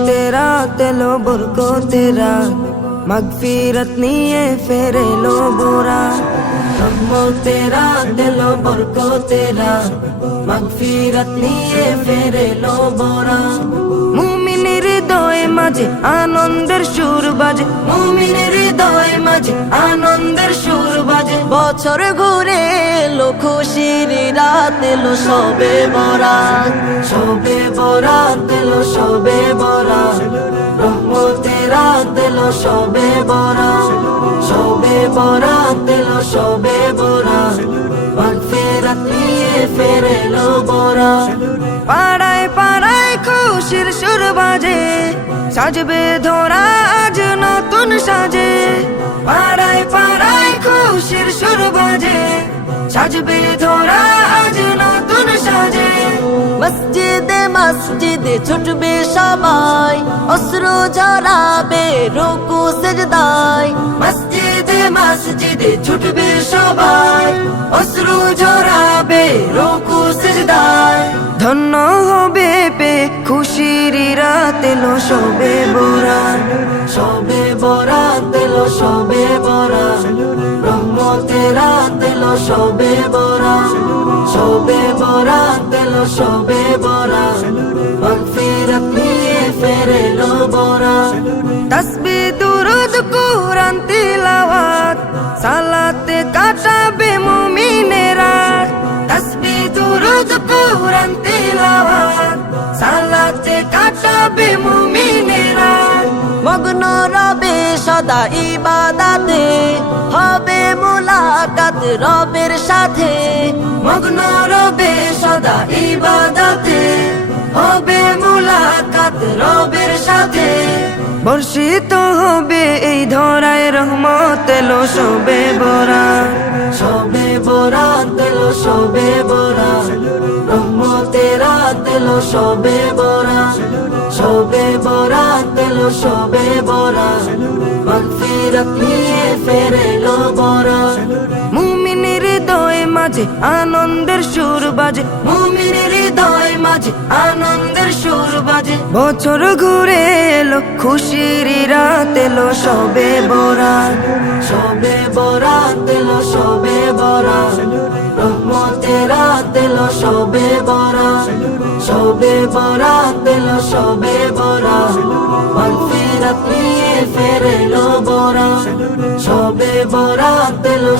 तेरा तेलो बुरको तेरा मगफिरत निये फेरे लो बोरा तेरा दिलो बुरको तेरा मगफिरत निये फेरे लो बोरा मुमिনের হৃদয়ে মাঝে আনন্দের সুর বাজে মুমিনের হৃদয়ে মাঝে আনন্দের সুর বাজে বছর ঘুরে এলো খুশির রাত এলো সবে বরাত এলো সবে বরাত রহমতের রাত এলো সবে বরাত এলো সবে বরাত মাগফিরাত নিয়ে ফেরে লো বরাত পাড়ায় পাড়ায় খুশির সুর বাজে সাজবে ধরা আজ নতুন সাজে পাড়ায় পাড়ায় খুশির সুর বাজে সাজবে ধরা আজ নতুন সাজে মসজিদে মসজিদে ছুটবে সবাই অশ্রু ঝরাবে রুকু সিজদায় মসজিদে মসজিদে ছুটবে সবাই অশ্রু ঝরাবে রুকু সিজদায় ধন্য হবে পে খুশির রাত এলো সবে বরাত এলো সবে বরাত রহমতের রাত এলো সবে বরাত এলো সবে বরাত মাগফিরাত নিয়ে ফেরে লো বরাত তাসবিহ দুরূদ কুরআন তিলাওয়াত সালাতে কাটাবে মুমিনেরা তাসবিহ দুরূদ কুরআন তিলাওয়াত সালাতে কাটাবে মুমিনেরা মগ্ন রবে সদা ইবাদতে হবে মুলাকাত রবের সাথে মগ্ন রবে সদা ইবাদতে হবে মুলাকাত রবের সাথে বর্ষিত হবে এই ধরায় রহমত এলো সবে বরাত এলো সবে বরাত রহমতের রাত এলো সবে বরাত এলো সবে বরাত মাগফিরাত নিয়ে ফেরে লো বরাত মুমিনের হৃদয়ে মাঝে আনন্দের সুর বাজে মুমিনের হৃদয়ে মাঝে আনন্দের সুর বাজে বছর ঘুরে এলো খুশির রাত এলো সবে বরাত এলো সবে বরাত রহমতের রাত এলো সবে বরাত এলো সবে বরাত মাগফিরাত নিয়ে ফেরে লো বরাত এলো